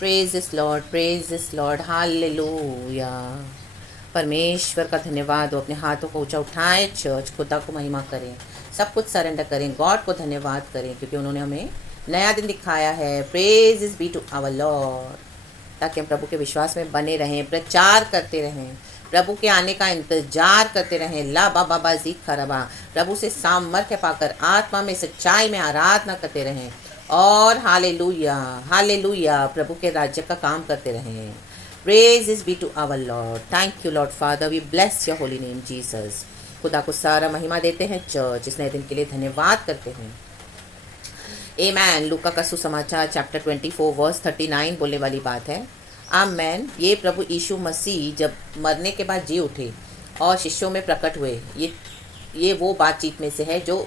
Praise this Lord, hallelujah. परमेश्वर का धन्यवाद हो। अपने हाथों को ऊंचा उठाएं, चर्च खुदा को महिमा करें, सब कुछ सरेंडर करें, गॉड को धन्यवाद करें क्योंकि उन्होंने हमें नया दिन दिखाया है। Praise is be to our lord, ताकि हम प्रभु के विश्वास में बने रहें, प्रचार करते रहें, प्रभु के आने का इंतजार करते रहें। ला बाबा बाजी खरबा, प्रभु से सामर्थ्य पाकर आत्मा में सच्चाई में आराधना करते रहें और हालेलुया हालेलुया प्रभु के राज्य का काम करते रहें। Praise is be to our lord. Thank you lord father, we bless your holy name Jesus. खुदा को सारा महिमा देते हैं चर्च, इस नए दिन के लिए धन्यवाद करते हैं। आमेन। लूका का सुसमाचार चैप्टर 24 वर्स 39 बोलने वाली बात है। आमेन। ये प्रभु यीशु मसीह जब मरने के बाद जी उठे और शिष्यों में प्रकट हुए, ये वो बातचीत में से है जो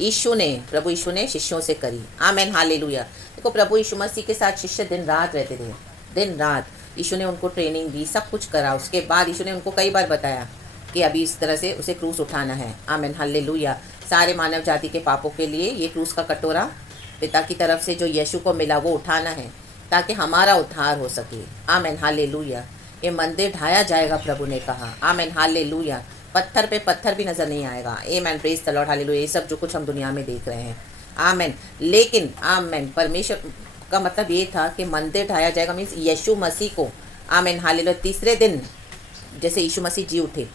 प्रभु यीशु ने शिष्यों से करी। Amen hallelujah. देखो, प्रभु यीशु मसीह के साथ शिष्य दिन रात रहते थे, दिन रात यीशु ने उनको ट्रेनिंग दी, सब कुछ करा। उसके बाद यीशु ने उनको कई बार बताया कि अभी इस तरह से उसे क्रूस उठाना है। Amen hallelujah. सारे मानव जाति के पापों के लिए ये क्रूस का कटोरा पिता की तरफ से जो यीशु को मिला वो उठाना है ताकि हमारा उद्धार हो सके। Amen hallelujah. ये मंदिर ढाया जाएगा, प्रभु ने कहा। Amen hallelujah. पत्थर पे पत्थर भी नजर नहीं आएगा। Amen. Praise the Lord hallelujah. ये सब जो कुछ हम दुनिया में देख रहे हैं, आमेन। लेकिन आमेन, परमेश्वर का मतलब ये था कि मंदिर ढाया जाएगा, मीन्स यीशु मसीह को, आमेन हालेलुया, तीसरे दिन जैसे यीशु मसीह जी उठे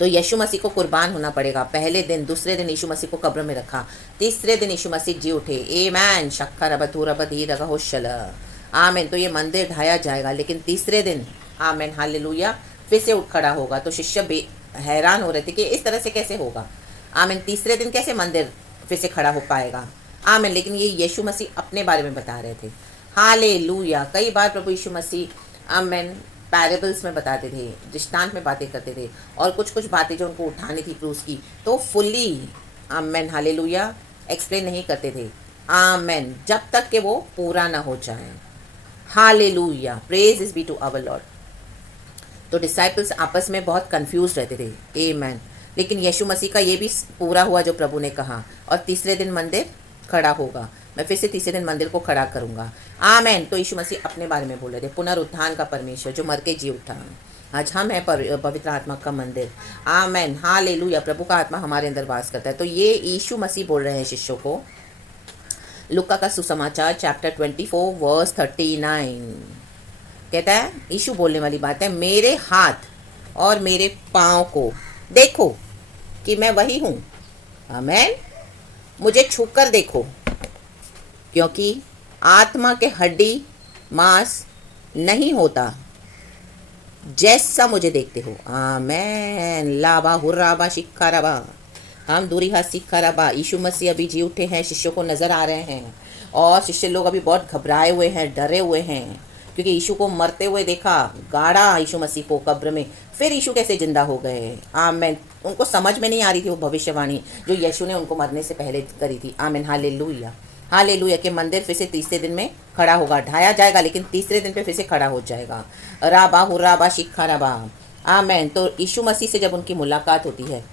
तो यीशु मसीह को कुर्बान होना पड़ेगा। पहले दिन, दूसरे दिन यीशु मसीह को कब्र में रखा, तीसरे दिन यीशु मसीह जी उठे। आमेन। शक्कर बधूरबधी रगहोशल, आमेन। तो ये मंदिर ढाया जाएगा, लेकिन तीसरे दिन, आमेन हालेलुया, फिर से उठ खड़ा होगा। तो शिष्य हैरान हो रहे थे कि इस तरह से कैसे होगा। आमेन। तीसरे दिन कैसे मंदिर फिर से खड़ा हो पाएगा। आमेन। लेकिन ये यीशु मसीह अपने बारे में बता रहे थे। हालेलुया। कई बार प्रभु यीशु मसीह, आमेन, पैरेबल्स में बताते थे, दृष्टांत में बातें करते थे, और कुछ कुछ बातें जो उनको उठानी थी क्रूस की, तो फुल्ली, आमेन हालेलुया, एक्सप्लेन नहीं करते थे। आमेन। जब तक कि वो पूरा ना हो जाए। Hallelujah. Praise is be to our lord. तो डिसाइपल्स आपस में बहुत कंफ्यूज रहते थे। आमेन। लेकिन यीशु मसीह का ये भी पूरा हुआ जो प्रभु ने कहा, और तीसरे दिन मंदिर खड़ा होगा। मैं फिर से तीसरे दिन मंदिर को खड़ा करूंगा। आमेन। तो यीशु मसीह अपने बारे में बोल रहे थे, पुनरुत्थान का परमेश्वर जो मर के जी उठा। आज हम हैं पवित्र आत्मा का मंदिर। Amen hallelujah. प्रभु का आत्मा हमारे अंदर वास करता है। तो ये यीशु मसीह बोल रहे हैं शिष्यों को। लूका का सुसमाचार चैप्टर 24 वर्स 39 कहता है, यीशु बोलने वाली बात है, मेरे हाथ और मेरे पाँव को देखो कि मैं वही हूँ। आमेन। मुझे छूकर देखो, क्योंकि आत्मा के हड्डी मांस नहीं होता जैसा मुझे देखते हो। आमेन। लाबा हुर्राबा शिक्काराबा, हम दूरी हाथ शिक्काराबा। यीशु मसीह अभी जी उठे हैं, शिष्यों को नजर आ रहे हैं, और शिष्य लोग अभी बहुत घबराए हुए हैं, डरे हुए हैं, क्योंकि यीशु को मरते हुए देखा, गाड़ा यीशु मसीह को कब्र में, फिर यीशु कैसे जिंदा हो गए। आमेन। उनको समझ में नहीं आ रही थी वो भविष्यवाणी जो यीशु ने उनको मरने से पहले करी थी। Amen hallelujah hallelujah. के मंदिर फिर से तीसरे दिन में खड़ा होगा, ढाया जाएगा, लेकिन तीसरे दिन पे फिर से खड़ा हो जाएगा। राबा हुर्राबा शिखा रबा। आमेन। तो यीशु मसीह से जब उनकी मुलाकात होती है,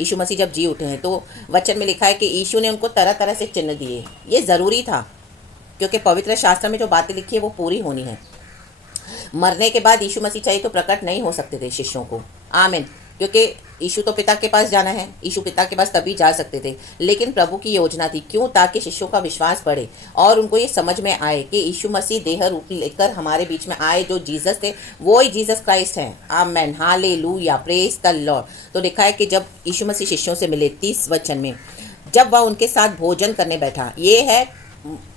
यीशु मसीह जब जी उठे हैं, तो वचन में लिखा है कि यीशु ने उनको तरह तरह से चिन्ह दिए। ये ज़रूरी था, क्योंकि पवित्र शास्त्र में जो बातें लिखी है वो पूरी होनी है। मरने के बाद यीशु मसीह चाहिए तो प्रकट नहीं हो सकते थे शिष्यों को। आमीन। क्योंकि यीशु तो पिता के पास जाना है, यीशु पिता के पास तभी जा सकते थे, लेकिन प्रभु की योजना थी। क्यों? ताकि शिष्यों का विश्वास बढ़े और उनको ये समझ में आए कि यीशु मसीह देह रूप लेकर हमारे बीच में आए। जो जीसस थे वो ही जीसस क्राइस्ट हैं। Amen hallelujah praise the Lord. तो लिखा है कि जब यीशु मसीह शिष्यों से मिले 30 वचन में, जब वह उनके साथ भोजन करने बैठा, ये है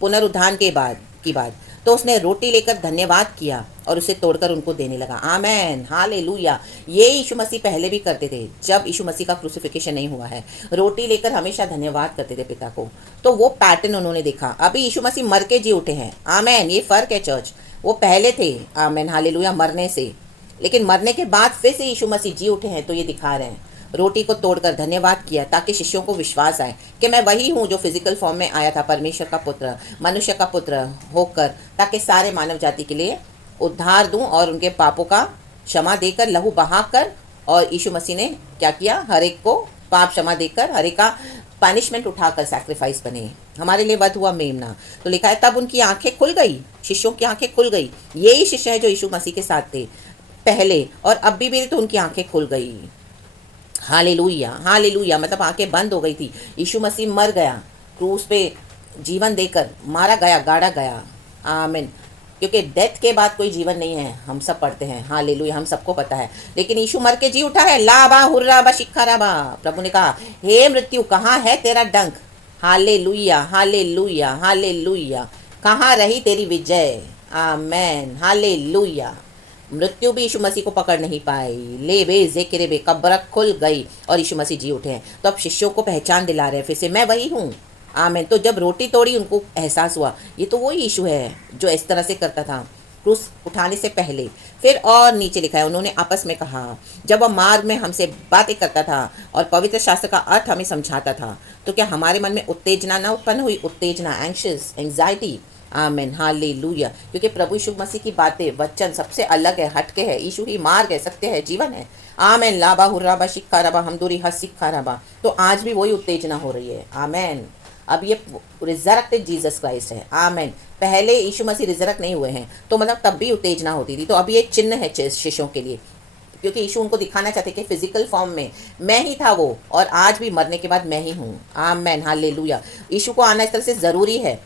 पुनरुत्थान के बाद की बात, तो उसने रोटी लेकर धन्यवाद किया और उसे तोड़कर उनको देने लगा। आमेन हालेलुया। ये यीशु मसीह पहले भी करते थे, जब यीशु मसीह का क्रूसिफिकेशन नहीं हुआ है, रोटी लेकर हमेशा धन्यवाद करते थे पिता को। तो वो पैटर्न उन्होंने देखा। अभी यीशु मसीह मर के जी उठे हैं। आमेन। ये फर्क है चर्च। वो पहले थे, आमेन हालेलुया, मरने से, लेकिन मरने के बाद फिर से यीशु मसीह जी उठे हैं। तो ये दिखा रहे हैं, रोटी को तोड़कर धन्यवाद किया ताकि शिष्यों को विश्वास आए कि मैं वही हूँ जो फिजिकल फॉर्म में आया था, परमेश्वर का पुत्र, मनुष्य का पुत्र होकर, ताकि सारे मानव जाति के लिए उद्धार दूं और उनके पापों का क्षमा देकर, लहू बहाकर। और यीशु मसीह ने क्या किया? हर एक को पाप क्षमा देकर हर एक का पनिशमेंट उठाकर सैक्रिफाइस बने, हमारे लिए वध हुआ मेमना। तो लिखा है तब उनकी आंखें खुल गई, शिष्यों की आंखें खुल गई। यही शिष्य है जो यीशु मसीह के साथ थे पहले और अब भी तो उनकी आंखें खुल गई। Hallelujah, hallelujah. मतलब आंखें बंद हो गई थी। यीशु मसीह मर गया क्रूस पे, जीवन देकर मारा गया, गाड़ा गया। आमीन। क्योंकि डेथ के बाद कोई जीवन नहीं है, हम सब पढ़ते हैं। हालेलुया, हम सबको पता है। लेकिन यीशु मर के जी उठा है। लाबा हुर्राबा शिखाराबा। प्रभु ने कहा, हे मृत्यु कहाँ है तेरा डंक। Hallelujah, hallelujah, hallelujah. कहाँ रही तेरी विजय। आमेन, हालेलुया। मृत्यु भी यीशु मसीह को पकड़ नहीं पाई। ले बे जेकिरे बे, कब्र खुल गई और यीशु मसीह जी उठे हैं। तो अब शिष्यों को पहचान दिला रहे हैं फिर से, मैं वही हूँ। आमीन। तो जब रोटी तोड़ी उनको एहसास हुआ ये तो वही यीशु है जो इस तरह से करता था क्रूस उठाने से पहले। फिर और नीचे लिखा है, उन्होंने आपस में कहा, जब वह मार्ग में हमसे बातें करता था और पवित्र शास्त्र का अर्थ हमें समझाता था, तो क्या हमारे मन में उत्तेजना न उत्पन्न हुई। उत्तेजना, एंग्शियस, एंग्जाइटी। आमीन, हालेलुया। क्योंकि प्रभु यीशु मसीह की बातें, वचन सबसे अलग है, हटके है। यीशु ही मार्ग है, सत्य है, जीवन है। आमीन। लाबा हुर्राबा शिक्का रबा हमदूरी हसिक्का रबा। तो आज भी वही उत्तेजना हो रही है। आमीन। अब ये रिजरेक्टेड जीसस क्राइस्ट है। आमीन। पहले यीशु मसीह रिजरेक्ट नहीं हुए हैं तो मतलब तब भी उत्तेजना होती थी। तो अब ये एक चिन्ह है शिष्यों के लिए, क्योंकि यीशु उनको दिखाना चाहते कि फिजिकल फॉर्म में मैं ही था वो, और आज भी मरने के बाद मैं ही हूँ। आमीन, हालेलुया। यीशु को आना इस तरह से ज़रूरी है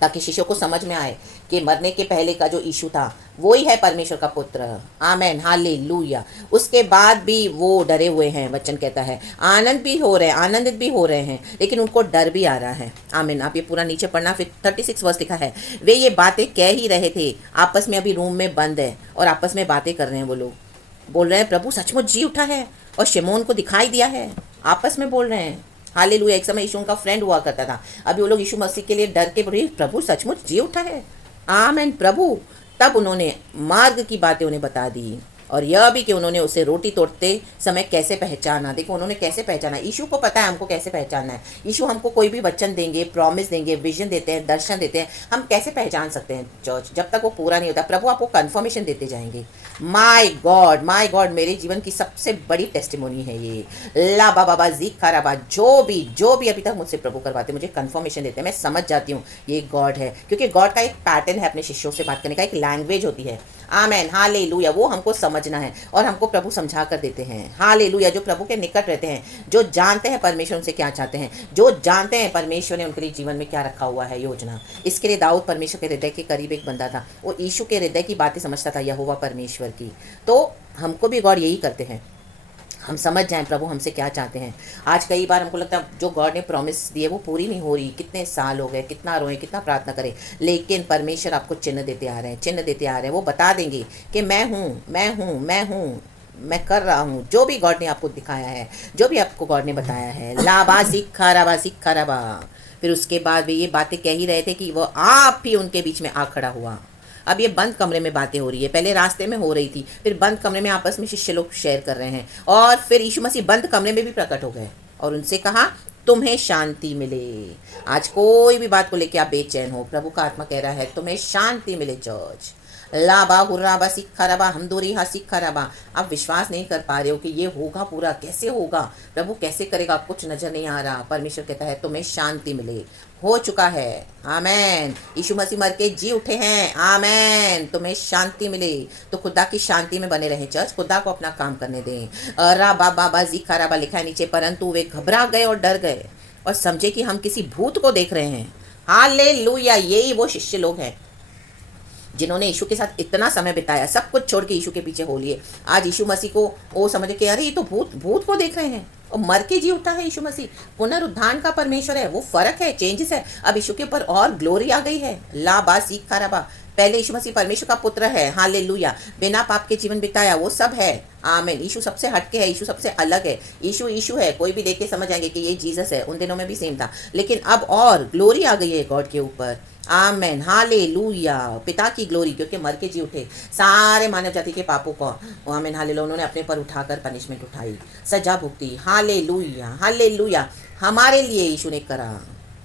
ताकि शिष्यों को समझ में आए कि मरने के पहले का जो यीशु था वो ही है परमेश्वर का पुत्र। आमीन, हालेलुया। उसके बाद भी वो डरे हुए हैं, वचन कहता है। आनंद भी हो रहे हैं, आनंदित भी हो रहे हैं, लेकिन उनको डर भी आ रहा है। आमीन। आप ये पूरा नीचे पढ़ना, फिर 36 वर्ष लिखा है, वे ये बातें कह ही रहे थे आपस में, अभी रूम में बंद है और आपस में बातें कर रहे हैं। वो लोग बोल रहे हैं प्रभु सचमुच जी उठा है और शिमोन को दिखाई दिया है। आपस में बोल रहे हैं। हालेलुया। एक समय यीशु उनका फ्रेंड हुआ करता था, अभी वो लोग यीशु मसीह के लिए डर के बोले प्रभु सचमुच जी उठा है। आमीन प्रभु। तब उन्होंने मार्ग की बातें उन्हें बता दी और यह भी कि उन्होंने उसे रोटी तोड़ते समय कैसे पहचाना। देखो उन्होंने कैसे पहचाना। यीशु को पता है हमको कैसे पहचानना है। यीशु हमको कोई भी वचन देंगे, प्रॉमिस देंगे, विजन देते हैं, दर्शन देते हैं, हम कैसे पहचान सकते हैं चर्च, जब तक वो पूरा नहीं होता। प्रभु आपको कन्फर्मेशन देते जाएंगे। माय गॉड, माय गॉड, मेरे जीवन की सबसे बड़ी टेस्टिमोनी है ये। ला बाबा जी खराबा, जो भी अभी तक मुझसे प्रभु करवाते मुझे कन्फर्मेशन देते हैं, मैं समझ जाती हूँ ये गॉड है। क्योंकि गॉड का एक पैटर्न है अपने शिष्यों से बात करने का, एक लैंग्वेज होती है। आमेन, हालेलुया। वो हमको समझना है और हमको प्रभु समझा कर देते हैं। हालेलुया। जो प्रभु के निकट रहते हैं, जो जानते हैं परमेश्वर उनसे क्या चाहते हैं, जो जानते हैं परमेश्वर ने उनके लिए जीवन में क्या रखा हुआ है योजना। इसके लिए दाऊद परमेश्वर के हृदय के करीब एक बंदा था, वो यीशु के हृदय की बातें समझता था, यहोवा परमेश्वर की। तो हमको भी गॉड यही करते हैं, हम समझ जाएं प्रभु हमसे क्या चाहते हैं। आज कई बार हमको लगता है जो गॉड ने प्रॉमिस दी है वो पूरी नहीं हो रही, कितने साल हो गए, कितना रोए, कितना प्रार्थना करें, लेकिन परमेश्वर आपको चिन्ह देते आ रहे हैं, चिन्ह देते आ रहे हैं। वो बता देंगे कि मैं हूँ, मैं हूँ, मैं हूँ, मैं कर रहा हूँ। जो भी गॉड ने आपको दिखाया है, जो भी आपको गॉड ने बताया है। लाबा सिक्खा रबा, सिक्खा रबा। फिर उसके बाद वे ये बातें कह ही रहे थे कि वो आप ही उनके बीच में आ खड़ा हुआ। अब ये बंद कमरे में बातें हो रही है, पहले रास्ते में हो रही थी, फिर बंद कमरे में आपस में शिष्य लोग शेयर कर रहे हैं, और फिर यीशु मसीह बंद कमरे में भी प्रकट हो गए और उनसे कहा तुम्हें शांति मिले। आज कोई भी बात को लेकर आप बेचैन हो, प्रभु का आत्मा कह रहा है तुम्हें शांति मिले। चर्च लाबा हुर्राबा सिक्खा रबा हमदोरी हा सिक्खा रबा। आप विश्वास नहीं कर पा रहे हो कि ये होगा पूरा, कैसे होगा, प्रभु कैसे करेगा, कुछ नजर नहीं आ रहा। परमेश्वर कहता है तुम्हें शांति मिले, हो चुका है। आमेन। यीशु मसीह मर के जी उठे हैं। आमेन। तुम्हें शांति मिले। तो खुदा की शांति में बने रहें चर्च, खुदा को अपना काम करने दें। राबा बाबा जीखा राबा लिखा है नीचे, परंतु वे घबरा गए और डर गए और समझे कि हम किसी भूत को देख रहे हैं। हालेलुया। यही वो शिष्य लोग हैं जिन्होंने यीशु के साथ इतना समय बिताया, सब कुछ छोड़ के यीशु के पीछे हो लिए। आज यीशु मसीह को वो समझे कि अरे ये तो भूत को देख रहे हैं, और मर के जी उठा है यीशु मसीह, पुनरुत्थान का परमेश्वर है। वो फर्क है, चेंजेस है। अब यीशु के ऊपर और ग्लोरी आ गई है। ला बा सीख खा रबा। पहले यीशु मसीह परमेश्वर का पुत्र है। हालेलुया। बिना पाप के जीवन बिताया, वो सब है। आमीन। यीशु सबसे हटके है, यीशु सबसे अलग है। यीशु है, कोई भी देख के समझ आएंगे कि ये जीसस है। उन दिनों में भी सेम था, लेकिन अब और ग्लोरी आ गई है गॉड के ऊपर। आमेन, हालेलुया। पिता की ग्लोरी, क्योंकि मर के जी उठे, सारे मानव जाति के पापों को आमेन हालेलुया उन्होंने अपने पर उठाकर पनिशमेंट उठाई, सजा भुगती। Hallelujah, hallelujah. हमारे लिए यीशु ने करा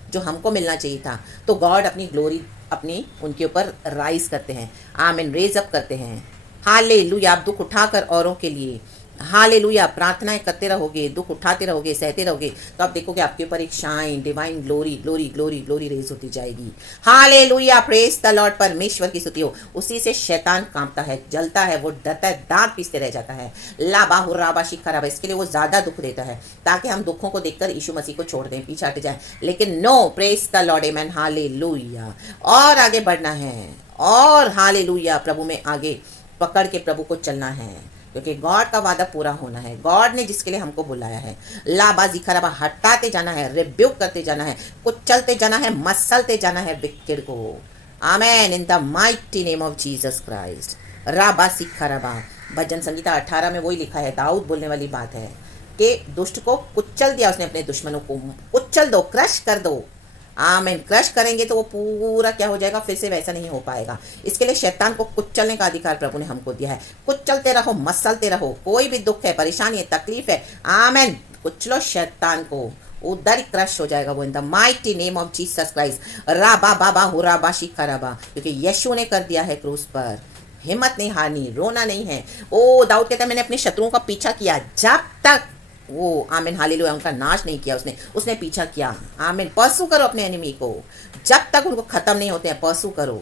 जो हमको मिलना चाहिए था। तो गॉड अपनी ग्लोरी अपनी उनके ऊपर राइज करते हैं। आमेन, रेज अप करते हैं। हालेलुया। आप दुख उठाकर औरों के लिए हालेलुया, प्रार्थनाएं करते रहोगे, दुख उठाते रहोगे, सहते रहोगे, तो आप देखोगे आपके ऊपर एक shine, divine glory glory glory glory raise होती जाएगी। हालेलुया, प्रेज द लॉर्ड, परमेश्वर की स्तुति हो। उसी से शैतान कांपता है, जलता है, वो डरता है, दांत पीसते रह जाता है। लाबा हुर्राबा शिखराबा, इसके लिए वो ज्यादा दुख देता है ताकि हम दुखों को देखकर यीशु मसीह को छोड़ दें, पीछे हट जाए। लेकिन no, praise the lord, amen, hallelujah, और आगे बढ़ना है, और हालेलुया, प्रभु में आगे पकड़ के प्रभु को चलना है, क्योंकि गॉड का वादा पूरा होना है। गॉड ने जिसके लिए हमको बुलाया है, लाबाजी खराबा हटाते जाना है, रिब्यूक करते जाना है, कुचलते जाना है, मसलते जाना है विकेट को। Amen, in the mighty name of Jesus Christ. राबा सिखराबा, भजन संगीता 18 में वही लिखा है, दाऊद बोलने वाली बात है कि दुष्ट को कुचल दिया उसने, अपने दुश्मनों को कुचल दो, क्रश कर दो। आमेन, क्रश करेंगे तो वो पूरा क्या हो जाएगा, फिर से वैसा नहीं हो पाएगा। इसके लिए शैतान को कुचलने का अधिकार प्रभु ने हमको दिया है। कुचलते रहो, मसलते रहो, कोई भी दुख है, परेशानी है, तकलीफ है, आमेन, कुचलो शैतान को, उधर ही क्रश हो जाएगा वो, in the mighty name of Jesus Christ. राबा बाबा हुराबा शिखराबा, क्योंकि यीशु ने कर दिया है क्रूस पर। हिम्मत नहीं हारनी, रोना नहीं है। ओ दाऊद कहता है मैंने अपने शत्रुओं का पीछा किया जब तक वो, आमीन, हालेलुया, उनका नाश नहीं किया, उसने पीछा किया। आमीन, परसू करो अपने एनिमी को, जब तक उनको खत्म नहीं होते हैं परसू करो।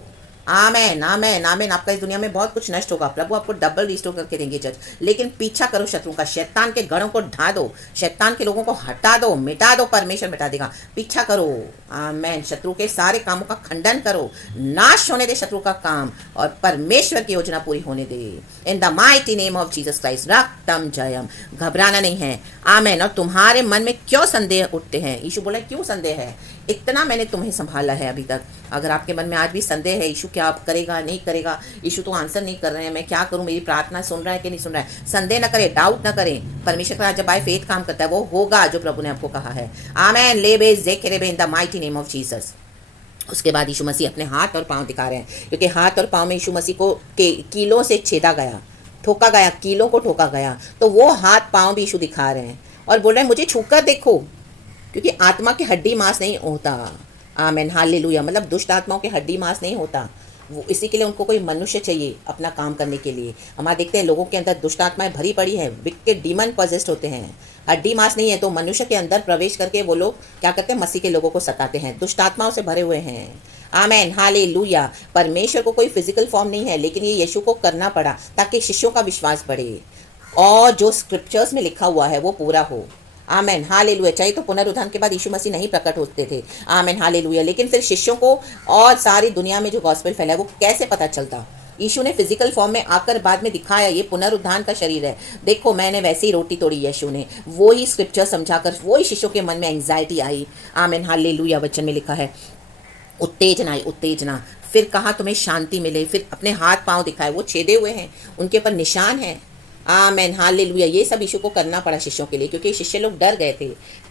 आमेन आमेन आमेन। आपका इस दुनिया में बहुत कुछ नष्ट होगा, प्रभु आपको डबल रिस्टोर करके देंगे जज, लेकिन पीछा करो शत्रुओं का, शैतान के गढ़ों को ढा दो, शैतान के लोगों को हटा दो, मिटा दो, परमेश्वर मिटा देगा। पीछा करो, आमेन, शत्रु के सारे कामों का खंडन करो, नाश होने दे शत्रु का काम, और परमेश्वर की योजना पूरी होने दे, in the mighty name of Jesus Christ. रक्तम जयम, घबराना नहीं है। आमेन। और तुम्हारे मन में क्यों संदेह उठते हैं, यीशु बोला क्यों संदेह है, इतना मैंने तुम्हें संभाला है अभी तक। अगर आपके मन में आज भी संदेह है, यीशु क्या आप करेगा नहीं करेगा, यीशु तो आंसर नहीं कर रहे हैं, मैं क्या करूं, मेरी प्रार्थना सुन रहा है कि नहीं सुन रहा है, संदेह न करें, डाउट न करें। परमेश्वर का जब बाय फेथ काम करता है वो होगा जो प्रभु ने आपको कहा है। आमेन, लेबे जेकेरेबे, in the mighty name of Jesus. उसके बाद यीशु मसीह अपने हाथ और पांव दिखा रहे हैं, क्योंकि हाथ और पांव में यीशु मसीह को कीलों से छेदा गया, ठोका गया, कीलों को ठोका गया, तो वो हाथ पांव भी यीशु दिखा रहे हैं और बोल रहे हैं मुझे छूकर देखो, क्योंकि आत्मा की हड्डी मांस नहीं होता। आमेन, हालेलुया, मतलब दुष्ट आत्माओं के हड्डी मांस नहीं होता वो, इसी के लिए उनको कोई मनुष्य चाहिए अपना काम करने के लिए। हमारे देखते हैं लोगों के अंदर दुष्ट आत्माएं भरी पड़ी है, विकेट डीमन पॉजेस्ड होते हैं, हड्डी मांस नहीं है, तो मनुष्य के अंदर प्रवेश करके वो लोग क्या करते हैं, मसीह के लोगों को सताते हैं, दुष्ट आत्माओं से भरे हुए हैं। आमेन, हालेलुया। परमेश्वर को कोई फिजिकल फॉर्म नहीं है, लेकिन ये यीशु को करना पड़ा ताकि शिष्यों का विश्वास बढ़े और जो स्क्रिप्चर्स में लिखा हुआ है वो पूरा हो। आमेन, हालेलुया। चाहिए तो पुनरुत्थान के बाद यीशु मसीह नहीं प्रकट होते थे, आमेन, हालेलुया, लेकिन फिर शिष्यों को और सारी दुनिया में जो गॉस्पेल फैला है वो कैसे पता चलता। यीशु ने फिजिकल फॉर्म में आकर बाद में दिखाया, ये पुनरुत्थान का शरीर है, देखो मैंने वैसे ही रोटी तोड़ी। यीशु ने वो ही स्क्रिप्चर समझाकर, वो ही शिष्यों के मन में एंग्जाइटी आई। आमेन, हालेलुया। वचन में लिखा है उत्तेजना आई, उत्तेजना। फिर कहा तुम्हें शांति मिले, फिर अपने हाथ पांव दिखाए, वो छेदे हुए हैं, उनके ऊपर निशान है। आमेन, हालेलुया। ये सब यीशु को करना पड़ा शिष्यों के लिए, क्योंकि शिष्य लोग डर गए थे।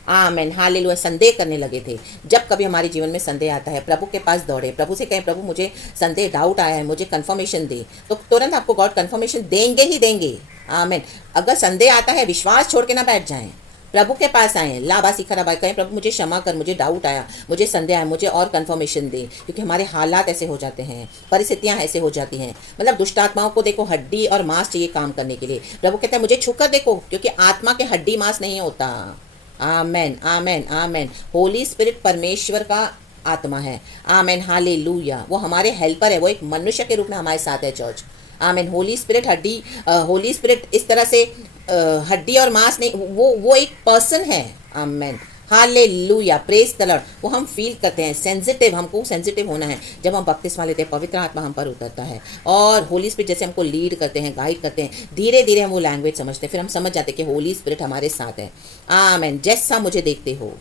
आमेन, हालेलुया, संदेह करने लगे थे। जब कभी हमारे जीवन में संदेह आता है, प्रभु के पास दौड़े, प्रभु से कहें प्रभु मुझे संदेह, डाउट आया है, मुझे कंफर्मेशन दे, तो तुरंत आपको गॉड कंफर्मेशन देंगे ही देंगे। आमेन। अगर संदेह आता है, विश्वास छोड़ के ना बैठ जाएं, प्रभु के पास आए, लाबासी खराबाई कहें प्रभु मुझे क्षमा कर, मुझे डाउट आया, मुझे संदेह आया, मुझे और कंफर्मेशन दे, क्योंकि हमारे हालात ऐसे हो जाते हैं, परिस्थितियां ऐसे हो जाती हैं। मतलब दुष्ट आत्माओं को देखो हड्डी और मांस चाहिए काम करने के लिए, प्रभु कहते हैं मुझे छूकर देखो, क्योंकि आत्मा के हड्डी मांस नहीं होता। आमेन आमेन आमेन। होली स्पिरिट परमेश्वर का आत्मा है। आमेन, हालेलुया। वो हमारे हेल्पर है, वो एक मनुष्य के रूप में हमारे साथ है चर्च। आमेन। होली स्पिरिट हड्डी, होली स्पिरिट इस तरह से हड्डी और मांस नहीं, वो एक पर्सन है। आमेन, हालेलुया, प्रेज द लॉर्ड। वो हम फील करते हैं, सेंसिटिव, हमको सेंसिटिव होना है जब हम बपतिस्मा लेते हैं, पवित्र आत्मा हम पर उतरता है और होली स्पिरिट जैसे हमको लीड करते हैं, गाइड करते हैं, धीरे धीरे हम वो लैंग्वेज समझते हैं, फिर हम समझ जाते हैं कि होली स्पिरिट हमारे साथ है। आमेन, जैसा मुझे देखते हो।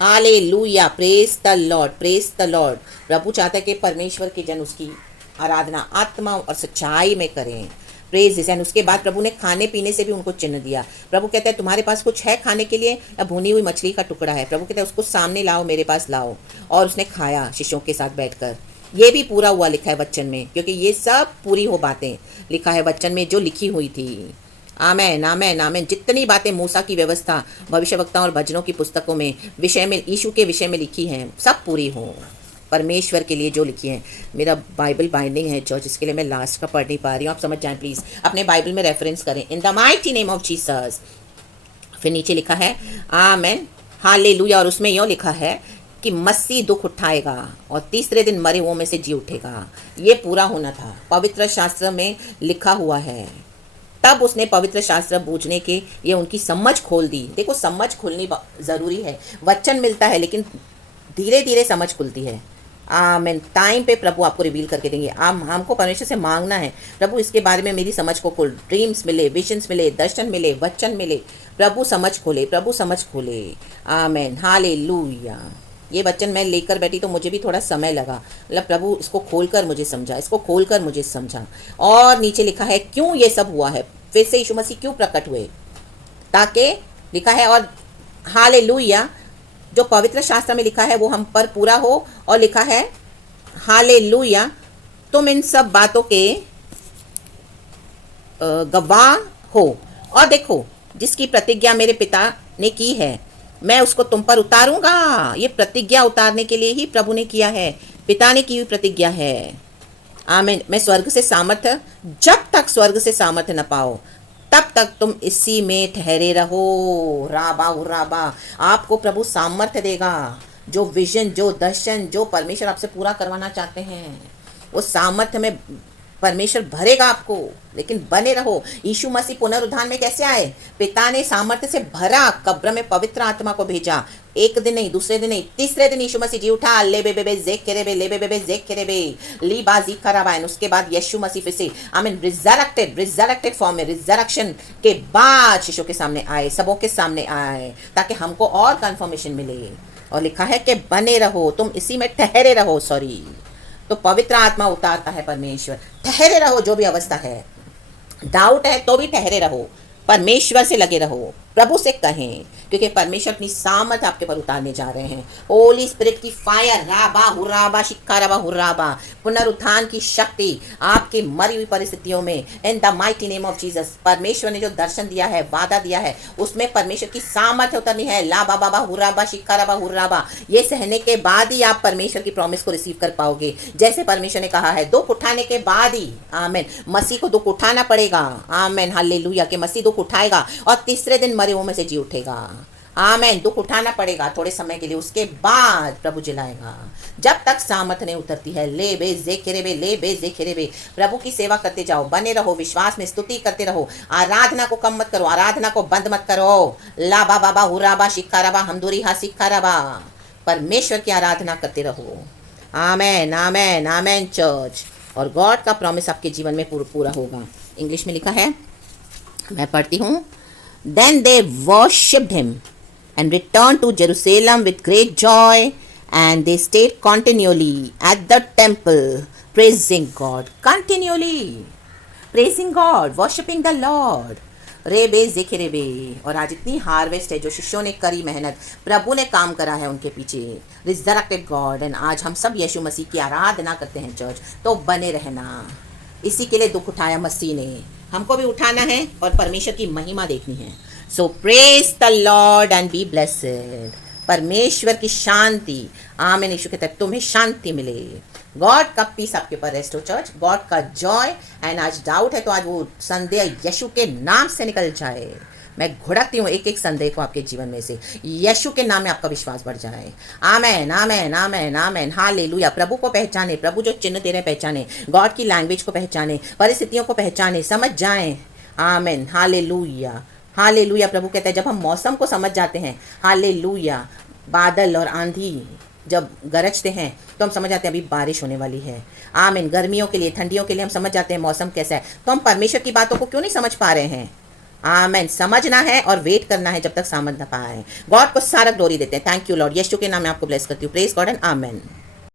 Hallelujah, praise the Lord, praise the Lord. प्रभु चाहता है कि परमेश्वर के जन उसकी आराधना आत्मा और सच्चाई में करें। Praise is. एंड उसके बाद प्रभु ने खाने पीने से भी उनको चिन्ह दिया। प्रभु कहता है तुम्हारे पास कुछ है खाने के लिए, या भुनी हुई मछली का टुकड़ा है, प्रभु कहता है उसको सामने लाओ, मेरे पास लाओ। और उसने खाया शिष्यों के साथ बैठकर। ये भी पूरा हुआ लिखा है वचन में, क्योंकि ये सब पूरी हो बातें लिखा है वचन में जो लिखी हुई थी। आमेन आमेन आमेन। जितनी बातें मूसा की व्यवस्था, भविष्यवक्ताओं और भजनों की पुस्तकों में विषय में, यीशु के विषय में लिखी हैं, सब पूरी हो। परमेश्वर के लिए जो लिखी है। मेरा बाइबल बाइंडिंग है चर्च, इसके लिए मैं लास्ट का पढ़ नहीं पा रही हूँ, आप समझ जाएं प्लीज़, अपने बाइबल में रेफरेंस करें। इन the mighty name of Jesus. फिर नीचे लिखा है आमेन हालेलुया, और उसमें यूँ लिखा है कि मसीह दुख उठाएगा और तीसरे दिन मरे हुओं में से जी उठेगा। ये पूरा होना था, पवित्र शास्त्र में लिखा हुआ है। तब उसने पवित्र शास्त्र बूझने के ये उनकी समझ खोल दी। देखो समझ खुलनी ज़रूरी है, वचन मिलता है लेकिन धीरे धीरे समझ खुलती है। आमीन। टाइम पे प्रभु आपको रिवील करके देंगे। हमको परमेश्वर से मांगना है, प्रभु इसके बारे में मेरी समझ को खोल, ड्रीम्स मिले, विजन्स मिले, दर्शन मिले, वचन मिले, प्रभु समझ खोले, प्रभु समझ खोले। आमीन हालेलुया। ये वचन मैं लेकर बैठी तो मुझे भी थोड़ा समय लगा, मतलब प्रभु इसको खोलकर मुझे समझा, इसको खोलकर मुझे समझा। और नीचे लिखा है क्यों ये सब हुआ है, फिर से यीशु मसीह क्यों प्रकट हुए, ताकि लिखा है और हालेलुया जो पवित्र शास्त्र में लिखा है वो हम पर पूरा हो। और लिखा है हालेलुया तुम इन सब बातों के गवाह हो। और देखो जिसकी प्रतिज्ञा मेरे पिता ने की है मैं उसको तुम पर उतारूंगा। ये प्रतिज्ञा उतारने के लिए ही प्रभु ने किया है, पिता ने की हुई प्रतिज्ञा है। आमीन। मैं स्वर्ग से सामर्थ्य, जब तक स्वर्ग से सामर्थ्य न पाओ तब तक तुम इसी में ठहरे रहो। राबा राबा आपको प्रभु सामर्थ्य देगा। जो विजन, जो दर्शन, जो परमेश्वर आपसे पूरा करवाना चाहते हैं वो सामर्थ्य में परमेश्वर भरेगा आपको, लेकिन बने रहो। यीशु मसीह पुनरुत्थान में कैसे आए, पिता ने सामर्थ्य से भरा, कब्र में पवित्र आत्मा को भेजा। एक दिन नहीं, दूसरे दिन नहीं, तीसरे दिन यीशु मसीह जी उठा। ले बे बे जेक करे बे, ले बे बे जेक करे बे, ली बाजी खराबाइन। उसके बाद यीशु मसीह फिर से आमीन रिजरेक्टेड फॉर्म में, रिजरेक्शन के बाद शिशु के सामने आए, सबों के सामने आए, ताकि हमको और कंफर्मेशन मिले। और लिखा है कि बने रहो, तुम इसी में ठहरे रहो। सॉरी, तो पवित्र आत्मा उतारता है परमेश्वर। ठहरे रहो, जो भी अवस्था है, डाउट है तो भी ठहरे रहो, परमेश्वर से लगे रहो, प्रभु से कहें, क्योंकि परमेश्वर अपनी सामर्थ आपके पर उतारने जा रहे हैं। होली स्पिरिट की फायर, राबा हुर्राबा शिक्काराबा हुर्राबा, पुनरुत्थान की शक्ति आपकी मरी हुई परिस्थितियों में, इन the mighty name of Jesus. परमेश्वर ने जो दर्शन दिया है, वादा दिया है, उसमें परमेश्वर की सामर्थ उतरनी है। ला बाबा हुर्राबा शिक्काराबा हुर्राबा। ये सहने के बाद ही आप परमेश्वर की प्रॉमिस को रिसीव कर पाओगे। जैसे परमेश्वर ने कहा है, दुख उठाने के बाद ही, आमीन, मसीह को दुख उठाना पड़ेगा। आमीन हालेलुया, के मसीह दुख उठाएगा और तीसरे दिन मरे हुओं में से जी उठेगा। आमीन। दुख उठाना पड़ेगा थोड़े समय के लिए, उसके बाद प्रभु जिलाएगा। जब तक सामर्थ नहीं उतरती है, ले बे जेखेरे बे, ले बे जेखेरे बे। प्रभु की सेवा करते जाओ, बने रहो, विश्वास में स्तुति करते रहो। आराधना को कम मत करो, आराधना को बंद मत करो। ला बाबा हुराबा शिक्काराबा हमदुरी हा सिक्काराबा। परमेश्वर की आराधना करते रहो। आमीन आमीन आमीन चर्च। और गॉड का प्रॉमिस आपके जीवन में पूरा होगा। इंग्लिश में लिखा है, मैं पढ़ती हूँ। Then they worshipped him and returned to Jerusalem with great joy, and they stayed continually at the temple, praising God. Continually praising God, worshipping the Lord. रेबे जेखे रेबे। और आज इतनी हार्वेस्ट है जो शिष्यों ने करी मेहनत, प्रभु ने काम करा है उनके पीछे। Resurrected God. एंड आज हम सब यीशु मसीह की आराधना करते हैं चर्च। तो बने रहना, इसी के लिए दुख उठाया मसीह ने, हमको भी उठाना है और परमेश्वर की महिमा देखनी है। So praise the Lord and be blessed. परमेश्वर की शांति, आमीन। यीशु कहता है तुम्हें शांति मिले। गॉड का पीस आपके ऊपर रेस्ट हो चर्च, गॉड का जॉय। एंड आज डाउट है तो आज वो संदेह यीशु के नाम से निकल जाए। मैं घुड़कती हूँ एक एक संदेह को आपके जीवन में से, यीशु के नाम में आपका विश्वास बढ़ जाए। आमेन आमेन आमेन आमेन हालेलुया। प्रभु को पहचाने, प्रभु जो चिन्ह दे रहे पहचाने, गॉड की लैंग्वेज को पहचाने, परिस्थितियों को पहचाने, समझ जाएं। Amen hallelujah hallelujah. प्रभु कहता है जब हम मौसम को समझ जाते हैं, हालेलुया, बादल और आंधी जब गरजते हैं तो हम समझ जाते हैं अभी बारिश होने वाली है। आमीन। गर्मियों के लिए, ठंडियों के लिए हम समझ जाते हैं मौसम कैसा है। तो हम परमेश्वर की बातों को क्यों नहीं समझ पा रहे हैं? आमीन। समझना है और वेट करना है जब तक समझ ना पाए। गॉड को सारा ग्लोरी देते हैं। Thank you Lord. यीशु के नाम में आपको ब्लेस करती हूँ। प्रेज गॉड एंड आमीन।